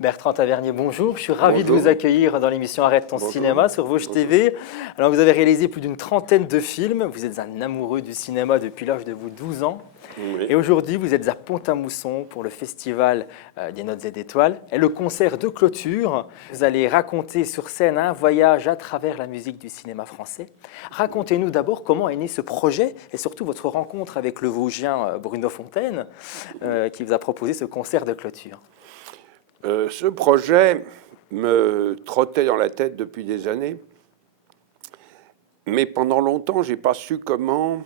Bertrand Tavernier, bonjour. Je suis ravi de Bonjour. vous accueillir dans l'émission Arrête ton Bonjour. cinéma sur Vosges Bonjour. TV. Alors, vous avez réalisé plus d'une trentaine de films. Vous êtes un amoureux du cinéma depuis l'âge de vos 12 ans. Oui. Et aujourd'hui, vous êtes à Pont-à-Mousson pour le festival des Notes et d'Étoiles et le concert de clôture. Vous allez raconter sur scène un voyage à travers la musique du cinéma français. Racontez-nous d'abord comment est né ce projet et surtout votre rencontre avec le Vosgien Bruno Fontaine qui vous a proposé ce concert de clôture. Ce projet me trottait dans la tête depuis des années, mais pendant longtemps, je n'ai pas su comment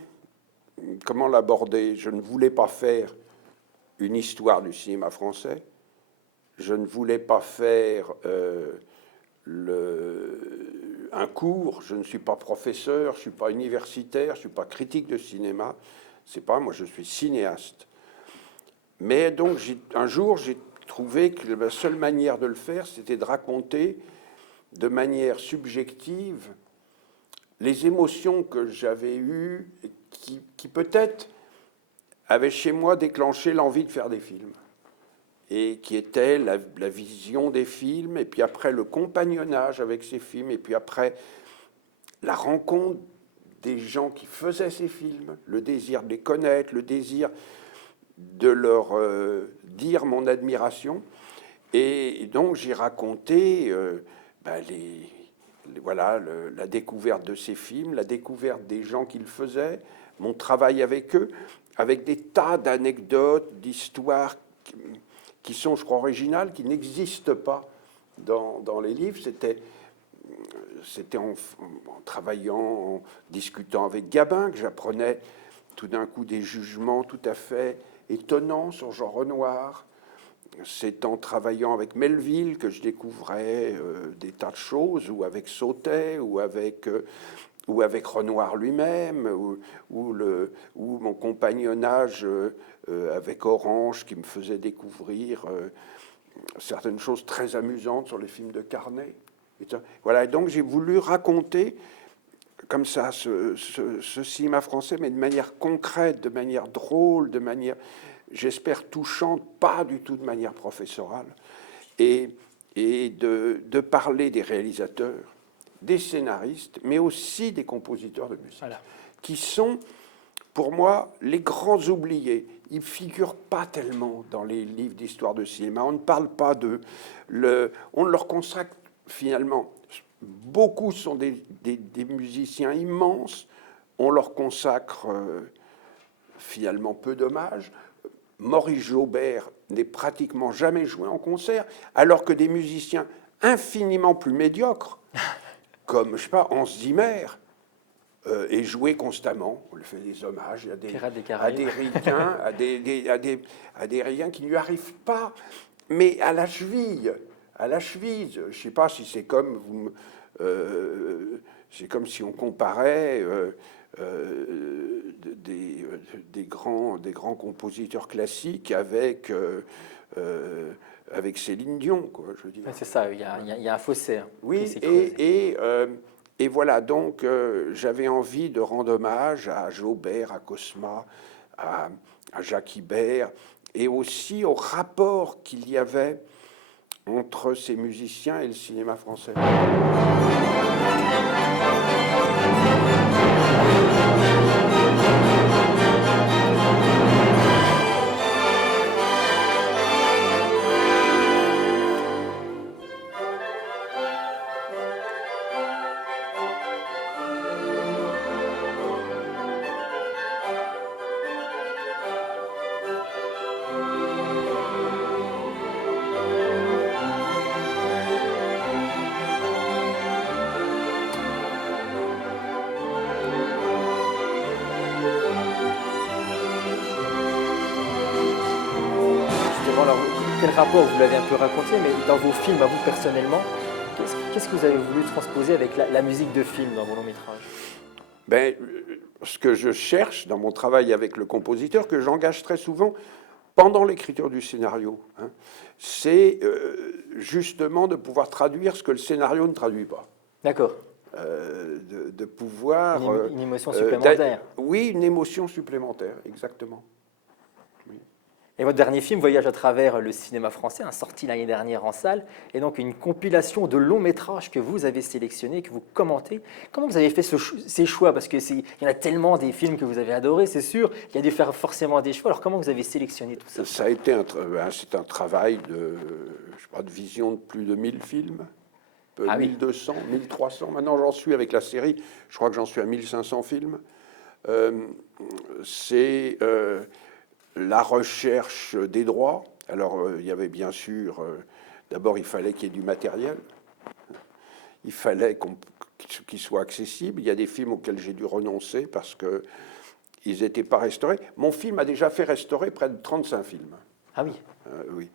l'aborder. Je ne voulais pas faire une histoire du cinéma français. Je ne voulais pas faire un cours. Je ne suis pas professeur, je ne suis pas universitaire, je ne suis pas critique de cinéma. C'est pas moi, je suis cinéaste. Mais donc, un jour, j'ai trouvé que la seule manière de le faire, c'était de raconter de manière subjective les émotions que j'avais eues, qui peut-être avaient chez moi déclenché l'envie de faire des films. Et qui était la vision des films, et puis après le compagnonnage avec ces films, et puis après la rencontre des gens qui faisaient ces films, le désir de les connaître, le désir de leur dire mon admiration. Et donc j'ai raconté la découverte de ces films, la découverte des gens qui le faisaient, mon travail avec eux, avec des tas d'anecdotes, d'histoires qui sont, je crois, originales, qui n'existent pas dans les livres. C'était en travaillant, en discutant avec Gabin, que j'apprenais tout d'un coup des jugements tout à fait étonnant sur Jean Renoir. C'est en travaillant avec Melville que je découvrais des tas de choses, ou avec Sautet, ou avec Renoir lui-même, ou mon compagnonnage avec Orange qui me faisait découvrir certaines choses très amusantes sur les films de Carnet. Voilà, et donc j'ai voulu raconter comme ça ce cinéma français, mais de manière concrète, de manière drôle, de manière, j'espère, touchante, pas du tout de manière professorale, et de parler des réalisateurs, des scénaristes, mais aussi des compositeurs de musique, voilà, qui sont, pour moi, les grands oubliés. Ils ne figurent pas tellement dans les livres d'histoire de cinéma. On ne parle pas d'eux. On leur consacre finalement... Beaucoup sont des musiciens immenses. On leur consacre finalement peu d'hommages. Maurice Jaubert n'est pratiquement jamais joué en concert, alors que des musiciens infiniment plus médiocres, comme, je sais pas, Hans Zimmer, est joué constamment. On lui fait des hommages à des ricains, à des ricains qui ne lui arrivent pas, mais à la cheville. À la cheville, je ne sais pas si c'est comme c'est comme si on comparait des grands compositeurs classiques avec Céline Dion, quoi, je veux dire. C'est ça, il y a un fossé. Oui, et voilà, donc j'avais envie de rendre hommage à Jaubert, à Cosma, à Jacques Ibert, et aussi au rapport qu'il y avait entre ces musiciens et le cinéma français. Alors, quel rapport, vous l'avez un peu raconté, mais dans vos films, à vous personnellement, qu'est-ce que vous avez voulu transposer avec la musique de film dans vos longs métrages? Ce que je cherche dans mon travail avec le compositeur, que j'engage très souvent pendant l'écriture du scénario, hein, c'est justement de pouvoir traduire ce que le scénario ne traduit pas. D'accord. De pouvoir... Une émotion supplémentaire. Oui, une émotion supplémentaire, exactement. Oui. Et votre dernier film, Voyage à travers le cinéma français, sorti l'année dernière en salle, est donc une compilation de longs métrages que vous avez sélectionnés, que vous commentez. Comment vous avez fait ces choix? Parce qu'il y en a tellement des films que vous avez adorés, c'est sûr. Il y a dû faire forcément des choix. Alors comment vous avez sélectionné tout ça? Ça a été c'est un travail je sais pas, de vision de plus de 1000 films, Ah oui. 1200, 1300. Maintenant, j'en suis avec la série. Je crois que j'en suis à 1500 films. Euh, c'est la recherche des droits. Alors, il y avait bien sûr, d'abord, il fallait qu'il y ait du matériel. Il fallait qu'il soit accessible. Il y a des films auxquels j'ai dû renoncer parce qu'ils n'étaient pas restaurés. Mon film a déjà fait restaurer près de 35 films. Ah oui. Oui.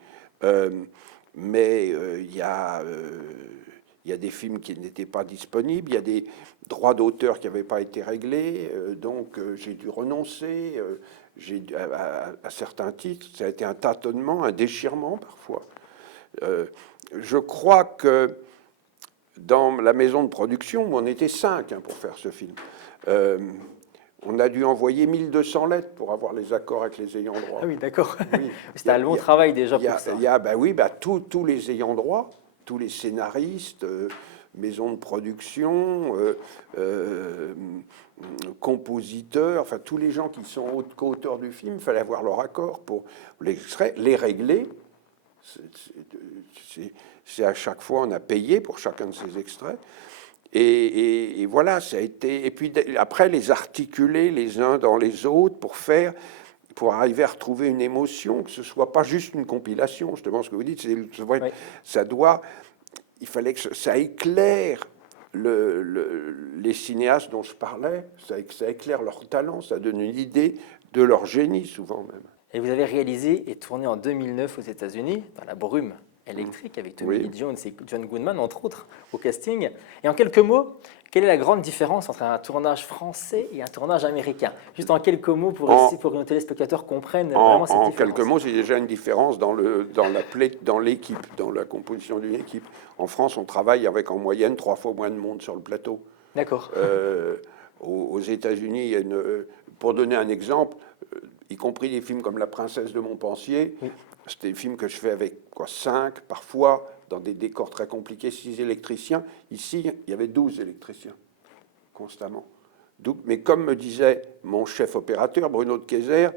Mais il y a des films qui n'étaient pas disponibles, il y a des droits d'auteur qui n'avaient pas été réglés, donc j'ai dû renoncer à certains titres. Ça a été un tâtonnement, un déchirement parfois. Je crois que dans la maison de production, où on était 5 pour faire ce film, on a dû envoyer 1200 lettres pour avoir les accords avec les ayants droit. Ah oui, d'accord. Oui. C'était un long travail déjà pour ça. Tous les ayants droit, tous les scénaristes, maisons de production, compositeurs, enfin tous les gens qui sont co-auteurs du film, il fallait avoir leur accord pour l'extrait, les régler. C'est à chaque fois, on a payé pour chacun de ces extraits. Et voilà, ça a été. Et puis après, les articuler les uns dans les autres pour arriver à retrouver une émotion, que ce soit pas juste une compilation. Justement, ce que vous dites, ça doit. Il fallait que ça éclaire les cinéastes dont je parlais, ça éclaire leur talent, ça donne une idée de leur génie, souvent même. Et vous avez réalisé et tourné en 2009 aux États-Unis, dans La Brume électrique, avec Tommy Lee Jones et John Goodman, entre autres, au casting. Et en quelques mots, quelle est la grande différence entre un tournage français et un tournage américain? Juste en quelques mots, pour que nos téléspectateurs comprennent vraiment cette différence. En quelques mots, c'est déjà une différence dans l'équipe, dans la composition d'une équipe. En France, on travaille avec en moyenne 3 fois moins de monde sur le plateau. D'accord. Aux États-Unis, pour donner un exemple, y compris des films comme La Princesse de Montpensier, c'est des films que je fais avec 5, parfois, dans des décors très compliqués, 6 électriciens. Ici, il y avait 12 électriciens, constamment. Mais comme me disait mon chef opérateur, Bruno de Kayser,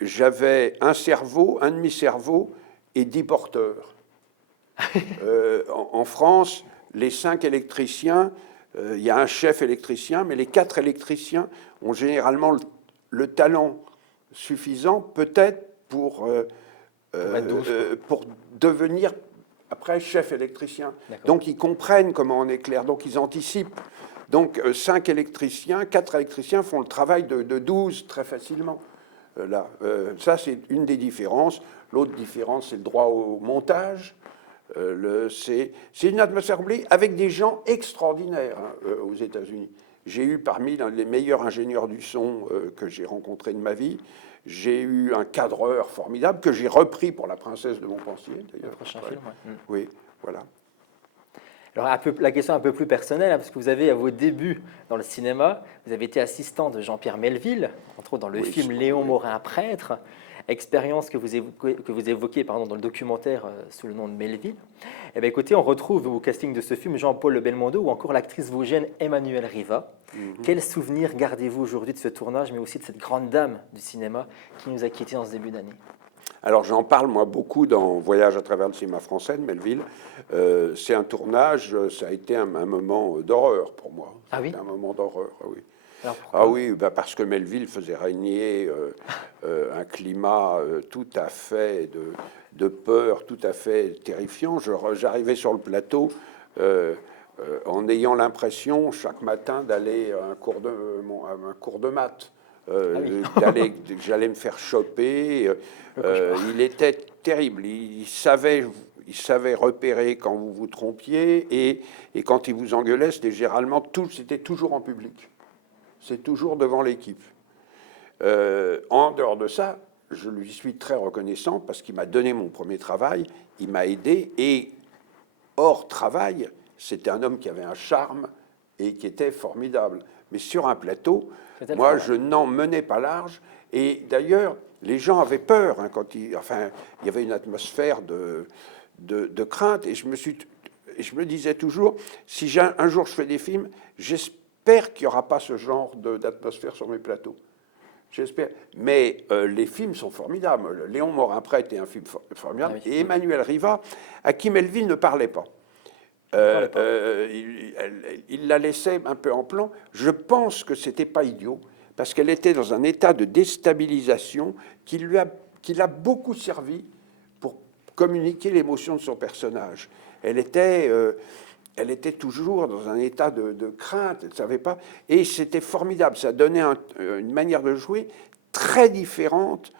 j'avais un cerveau, un demi-cerveau et 10 porteurs. En France, les 5 électriciens, il y a un chef électricien, mais les 4 électriciens ont généralement le talent suffisant, peut-être pour devenir après chef électricien. Donc ils comprennent comment on éclaire, donc ils anticipent. Donc 5 électriciens, 4 électriciens font le travail de 12 très facilement. Ça, c'est une des différences. L'autre différence, c'est le droit au montage. C'est une atmosphère oubliée avec des gens extraordinaires aux États-Unis. J'ai eu parmi les meilleurs ingénieurs du son que j'ai rencontrés de ma vie. J'ai eu un cadreur formidable que j'ai repris pour La Princesse de Montpensier, d'ailleurs. Le prochain film, ouais. Oui, voilà. Alors, la question un peu plus personnelle, parce que vous avez, à vos débuts dans le cinéma, vous avez été assistant de Jean-Pierre Melville, entre autres dans le film Léon Morin, prêtre, expérience que vous évoquez dans le documentaire sous le nom de Melville. Eh bien, écoutez, on retrouve au casting de ce film Jean-Paul Belmondo ou encore l'actrice vosgienne Emmanuelle Riva. Quel souvenir gardez-vous aujourd'hui de ce tournage, mais aussi de cette grande dame du cinéma qui nous a quittés en ce début d'année? Alors j'en parle moi beaucoup dans Voyage à travers le cinéma français de Melville. C'est un tournage, ça a été un moment d'horreur pour moi. Ah oui? Un moment d'horreur, oui. Alors oui, parce que Melville faisait régner un climat tout à fait de peur, tout à fait terrifiant. J'arrivais sur le plateau en ayant l'impression chaque matin d'aller à un cours de maths. J'allais me faire choper. Il était terrible. Il savait repérer quand vous vous trompiez et quand il vous engueulait, c'était toujours en public. C'est toujours devant l'équipe. En dehors de ça, je lui suis très reconnaissant parce qu'il m'a donné mon premier travail, il m'a aidé et hors travail, c'était un homme qui avait un charme et qui était formidable. Mais sur un plateau, moi, je n'en menais pas large Et d'ailleurs, les gens avaient peur, hein, il y avait une atmosphère de crainte. Et je me disais toujours, si un jour je fais des films, j'espère qu'il n'y aura pas ce genre d'atmosphère sur mes plateaux. J'espère. Mais les films sont formidables. Léon Morin-Prêtre est un film formidable. Ah oui. Et Emmanuel Riva, à qui Melville ne parlait pas. Il la laissait un peu en plan. Je pense que c'était pas idiot, parce qu'elle était dans un état de déstabilisation qui l'a beaucoup servi pour communiquer l'émotion de son personnage. Elle était toujours dans un état de crainte, elle ne savait pas, et c'était formidable. Ça donnait une manière de jouer très différente,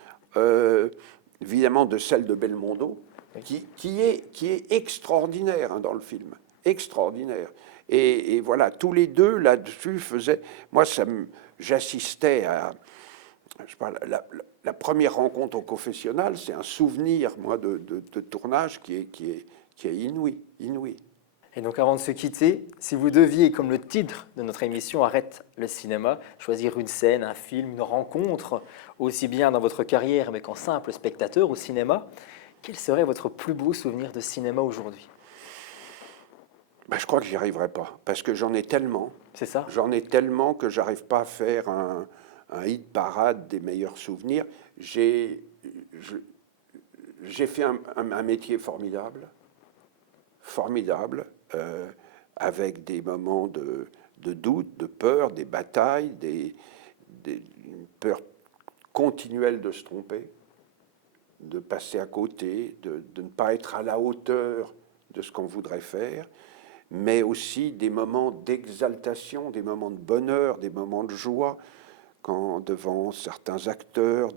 évidemment, de celle de Belmondo, qui est extraordinaire, hein, dans le film, extraordinaire. Et voilà, tous les deux là-dessus faisaient. Moi, j'assistais à. Je parle, la première rencontre au confessionnal, c'est un souvenir, moi, de tournage qui est inouï. Et donc avant de se quitter, si vous deviez, comme le titre de notre émission Arrête le cinéma, choisir une scène, un film, une rencontre, aussi bien dans votre carrière mais qu'en simple spectateur au cinéma, quel serait votre plus beau souvenir de cinéma aujourd'hui? Je crois que j'y arriverai pas, parce que j'en ai tellement. C'est ça? J'en ai tellement que j'arrive pas à faire un hit parade des meilleurs souvenirs. J'ai fait un métier formidable, avec des moments de doute, de peur, des batailles, une peur continuelle de se tromper, de passer à côté, de ne pas être à la hauteur de ce qu'on voudrait faire, mais aussi des moments d'exaltation, des moments de bonheur, des moments de joie, devant certains acteurs,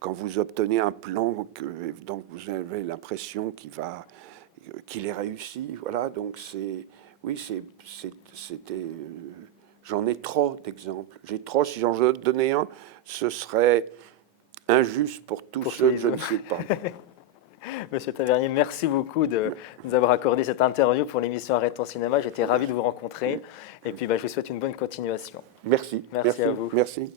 quand vous obtenez un plan dont vous avez l'impression qu'il est réussi. Voilà, donc j'en ai trop d'exemples. Si j'en donnais un, ce serait injuste pour tous ceux que je ne sais pas. Monsieur Tavernier, merci beaucoup de nous avoir accordé cette interview pour l'émission Arrête ton cinéma. J'étais ravi de vous rencontrer. Et puis, je vous souhaite une bonne continuation. Merci. Merci à vous. Merci.